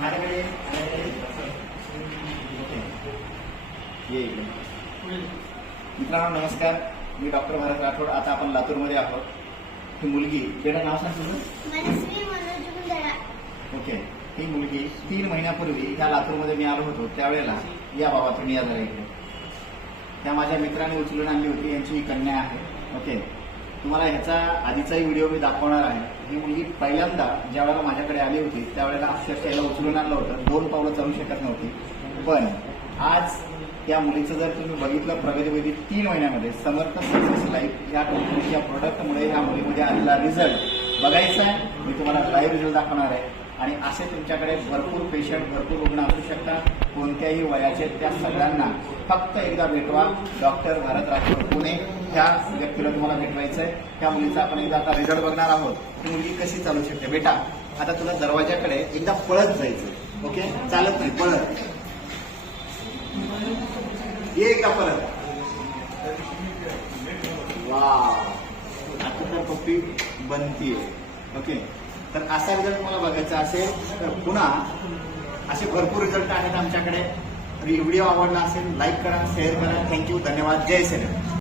मित्रांनो नमस्कार मी डॉक्टर भारत राठोड आता आपण लातूरमध्ये आहोत ही मुलगी तिला नाव सांग तुझं ओके ही मुलगी तीन महिन्यापूर्वी ह्या लातूरमध्ये मी आलो होतो त्यावेळेला या बाबातून मी या त्या माझ्या मित्राने उचलून आणली होती यांची ही कन्या आहे ओके तुम्हाला ह्याचा आधीचाही व्हिडिओ मी दाखवणार आहे ही मुलगी पहिल्यांदा ज्या वेळेला माझ्याकडे आली होती त्यावेळेला अक्षरशः याला उचलून आणलं होतं दोन पावलं चालू शकत नव्हती पण आज त्या मुलीचं जर तुम्ही बघितलं प्रगतीवेदी तीन महिन्यामध्ये समर्थ सक्सेस लाईफ या कंपनीच्या प्रोडक्टमुळे या मुलीमध्ये आलेला रिझल्ट बघायचा आहे मी तुम्हाला लाईव्ह रिझल्ट दाखवणार आहे आणि असे तुमच्याकडे भरपूर पेशंट भरपूर रुग्ण असू शकतात कोणत्याही वयाचे त्या सगळ्यांना फक्त एकदा भेटवा डॉक्टर भारतराज पुणे त्या व्यक्तीला तुम्हाला भेटवायचं आहे त्या मुलीचा आपण एकदा आता रिझल्ट बघणार आहोत ती मुलगी कशी चालू शकते बेटा आता तुला दरवाजाकडे एकदा पळत जायचं ओके चालत नाही पळत ये का परत वा आता तर पप्पी बनतीये ओके तर असा रिझल्ट तुम्हाला बघायचा असेल तर पुन्हा असे भरपूर रिझल्ट आहेत आमच्याकडे व्हिडिओ आवडला असेल लाईक करा शेअर करा थँक्यू धन्यवाद जय श्रीराम